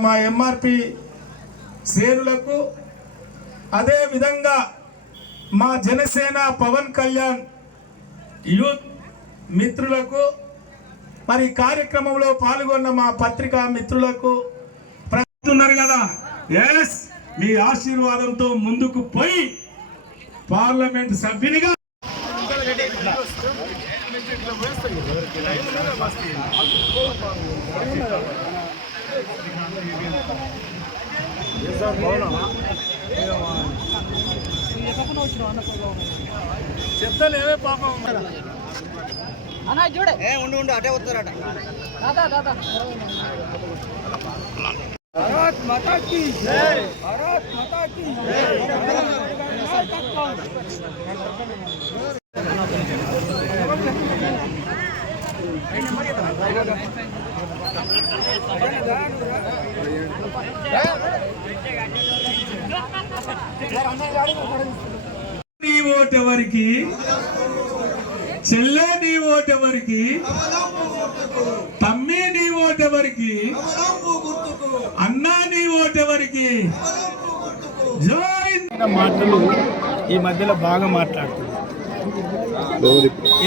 మా ఎంఆర్పి శ్రేణులకు అదే విధంగా మా జనసేన పవన్ కళ్యాణ్ యూత్ మిత్రులకు మరి కార్యక్రమంలో పాల్గొన్న మా పత్రికా మిత్రులకు ప్రస్తున్నారు కదా. ఎస్ మీ ఆశీర్వాదంతో ముందుకు పోయి పార్లమెంట్ సభ్యునిగా చెప్తానేవే పాపం అన్నా చూడే ఏ ఉండు ఉండు అటే వస్తారట దాదా దాదా భారత్ మాతా కీ జై భారత్ మాతా కీ నీ ఓటెవరికి చెల్లె నీ ఓటెవరికి తమ్మి నీ ఓటెవరికి అన్నా నీ ఓటెవరికి మాటలు ఈ మధ్యలో బాగా మాట్లాడుతున్నాడు.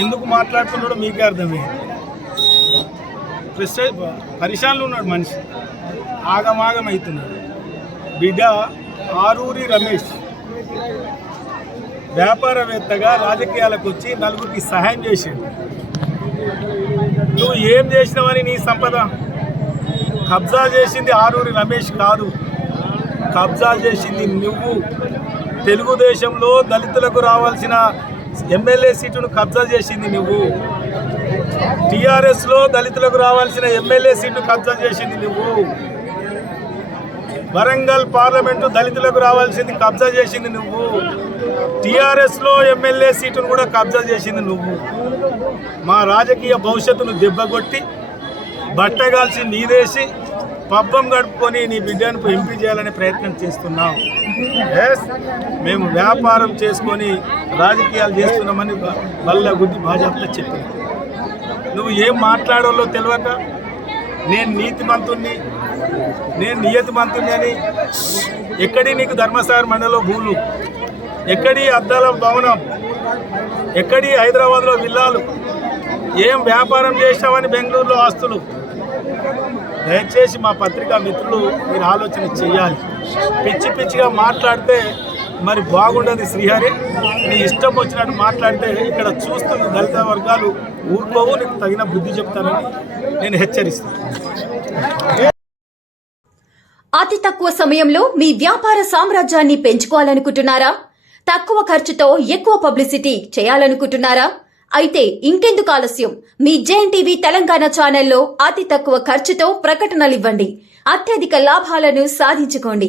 ఎందుకు మాట్లాడుతున్నాడో మీకే అర్థమే ప్రెస్టేజ్ పరిశాన్లు ఉన్నాడు మనిషి. ఆగమాగం అవుతున్నాడు బిడ్డ ఆరూరి రమేష్ వ్యాపారవేత్తగా రాజకీయాలకు వచ్చి నలుగురికి సహాయం చేసిండు. నువ్వు ఏం చేసినావని నీ సంపద? కబ్జా చేసింది ఆరూరి రమేష్ కాదు. కబ్జా చేసింది నువ్వు. తెలుగుదేశంలో దళితులకు రావాల్సిన ఎమ్మెల్యే సీటును కబ్జా చేసింది నువ్వు. టిఆర్ఎస్లో దళితులకు రావాల్సిన ఎమ్మెల్యే సీటు కబ్జా చేసింది నువ్వు. వరంగల్ పార్లమెంటు దళితులకు రావాల్సింది కబ్జా చేసింది నువ్వు. టిఆర్ఎస్లో ఎమ్మెల్యే సీటును కూడా కబ్జా చేసింది నువ్వు. మా రాజకీయ భవిష్యత్తును దెబ్బగొట్టి బట్టగాల్సి నీదేసి పబ్బం గడుపుకొని నీ బిడ్డను ఎంపీ చేయాలనే ప్రయత్నం చేస్తున్నాం ఎస్ మేము వ్యాపారం చేసుకొని రాజకీయాలు చేస్తున్నామని బల్ల గుద్ది భాజపా చెప్పింది నువ్వు ఏం మాట్లాడాలో తెలియక నేను నీతిమంతుణ్ణి నేను నియతిమంతుణ్ణి అని ఎక్కడి నీకు ధర్మసాగర్ మండలంలో భూములు ఎక్కడి అద్దాల భవనం? ఎక్కడి హైదరాబాద్లో విల్లాలు? ఏం వ్యాపారం చేసావని బెంగళూరులో ఆస్తులు? దయచేసి మా పత్రికా మిత్రులు మీరు ఆలోచన చేయాలి. పిచ్చి పిచ్చిగా మాట్లాడితే మరి బాగుండదు శ్రీహరి. నీ ఇష్టం వచ్చినట్టు మాట్లాడితే ఇక్కడ చూస్తున్న దళిత వర్గాలు ఊరుకోవు నీకు తగిన బుద్ధి చెప్తానని నేను హెచ్చరిస్తాను అతి తక్కువ సమయంలో మీ వ్యాపార సామ్రాజ్యాన్ని పెంచుకోవాలనుకుంటున్నారా? తక్కువ ఖర్చుతో ఎక్కువ పబ్లిసిటీ చేయాలనుకుంటున్నారా? అయితే ఇంకెందుకు ఆలస్యం. మీ జేఎన్టీవీ తెలంగాణ ఛానల్లో అతి తక్కువ ఖర్చుతో ప్రకటనలు ఇవ్వండి. అత్యధిక లాభాలను సాధించుకోండి.